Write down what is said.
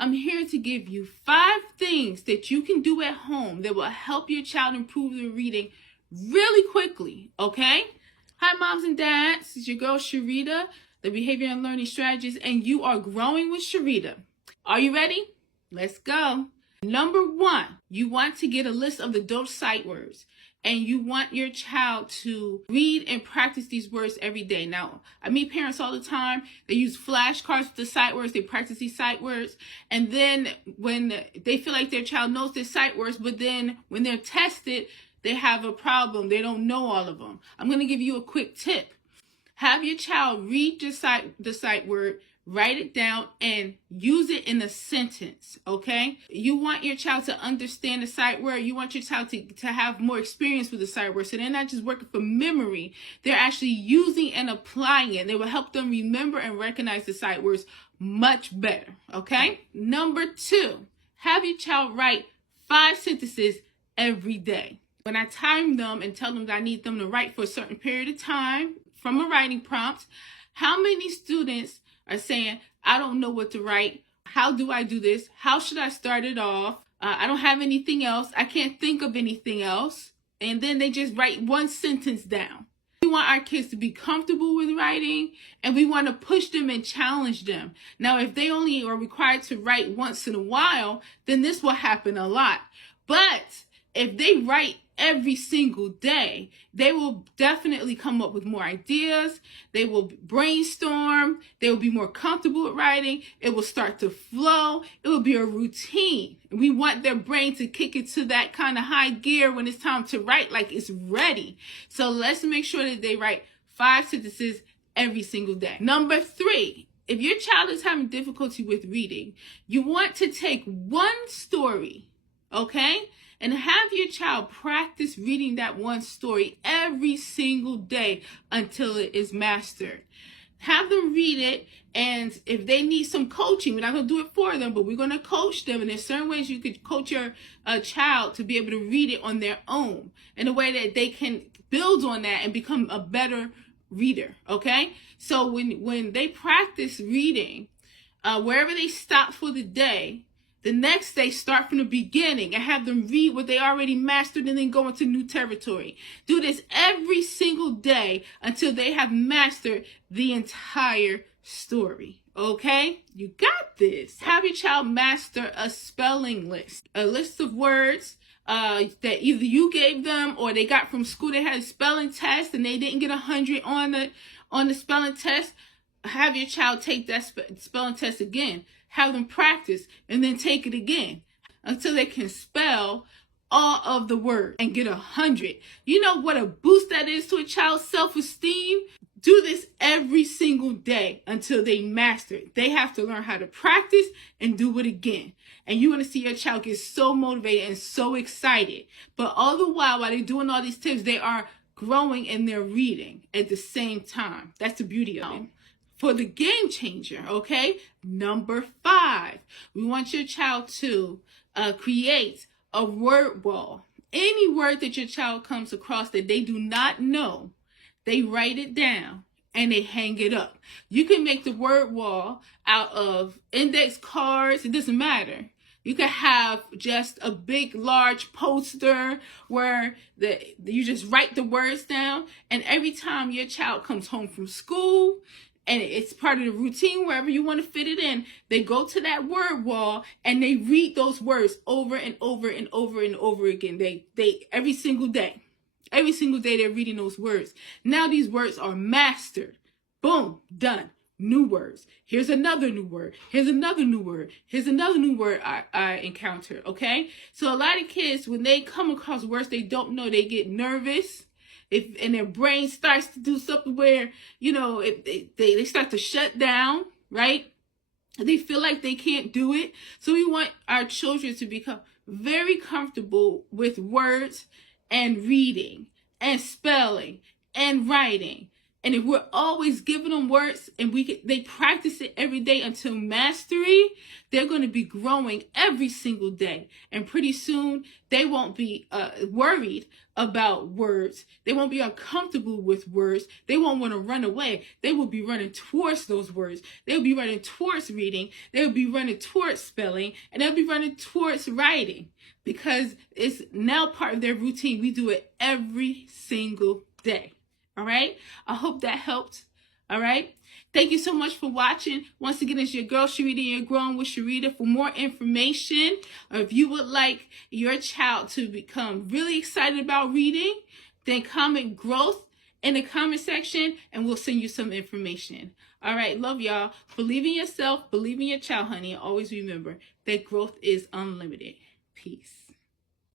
I'm here to give you 5 things that you can do at home that will help your child improve their reading really quickly, okay? Hi, moms and dads. It's your girl, Sharita, the Behavior and Learning Strategist, and you are growing with Sharita. Are you ready? Let's go. Number 1, you want to get a list of the adult sight words. And you want your child to read and practice these words every day. Now, I meet parents all the time. They use flashcards with the sight words. They practice these sight words. And then when they feel like their child knows their sight words, but then when they're tested, they have a problem. They don't know all of them. I'm going to give you a quick tip. Have your child read the sight word, write it down, and use it in a sentence, okay? You want your child to understand the sight word. You want your child to have more experience with the sight word. So they're not just working for memory. They're actually using and applying it. They will help them remember and recognize the sight words much better, okay? Number 2, have your child write 5 sentences every day. When I time them and tell them that I need them to write for a certain period of time from a writing prompt, how many students are saying, I don't know what to write. How do I do this? How should I start it off? I don't have anything else. I can't think of anything else. And then they just write one sentence down. We want our kids to be comfortable with writing, and we want to push them and challenge them. Now, if they only are required to write once in a while, then this will happen a lot. But if they write every single day, they will definitely come up with more ideas. They will brainstorm. They will be more comfortable with writing. It will start to flow. It will be a routine. We want their brain to kick it to that kind of high gear when it's time to write, like it's ready. So let's make sure that they write 5 sentences every single day. Number 3, if your child is having difficulty with reading, you want to take one story, okay? And have your child practice reading that one story every single day until it is mastered. Have them read it, and if they need some coaching, we're not going to do it for them, but we're going to coach them. And there's certain ways you could coach your child to be able to read it on their own in a way that they can build on that and become a better reader, okay? So when they practice reading, wherever they stop for the day, the next day, start from the beginning and have them read what they already mastered and then go into new territory. Do this every single day until they have mastered the entire story. Okay? You got this. Have your child master a spelling list. A list of words that either you gave them or they got from school. They had a spelling test and they didn't get 100 on the spelling test. Have your child take that spelling test again. Have them practice and then take it again until they can spell all of the words and get 100. You know what a boost that is to a child's self-esteem? Do this every single day until they master it. They have to learn how to practice and do it again. And you want to see your child get so motivated and so excited. But all the while they're doing all these tips, they are growing in their reading at the same time. That's the beauty of it. For the game changer, okay? Number 5, we want your child to create a word wall. Any word that your child comes across that they do not know, they write it down and they hang it up. You can make the word wall out of index cards. It doesn't matter. You can have just a big, large poster where you just write the words down. And every time your child comes home from school, and it's part of the routine, wherever you want to fit it in, they go to that word wall and they read those words over and over and over and over again. They every single day. Every single day they're reading those words. Now these words are mastered. Boom, done. New words. Here's another new word. Here's another new word. Here's another new word I encountered, okay? So a lot of kids, when they come across words they don't know, they get nervous. And their brain starts to do something where, you know, they start to shut down, right? They feel like they can't do it. So we want our children to become very comfortable with words and reading and spelling and writing. And if we're always giving them words and they practice it every day until mastery, they're going to be growing every single day. And pretty soon, they won't be worried about words. They won't be uncomfortable with words. They won't want to run away. They will be running towards those words. They'll be running towards reading. They'll be running towards spelling. And they'll be running towards writing, because it's now part of their routine. We do it every single day. All right. I hope that helped. All right. Thank you so much for watching. Once again, it's your girl Sharita, and you're growing with Sharita. For more information, or if you would like your child to become really excited about reading, then comment growth in the comment section and we'll send you some information. All right. Love y'all. Believe in yourself. Believe in your child, honey. And always remember that growth is unlimited. Peace.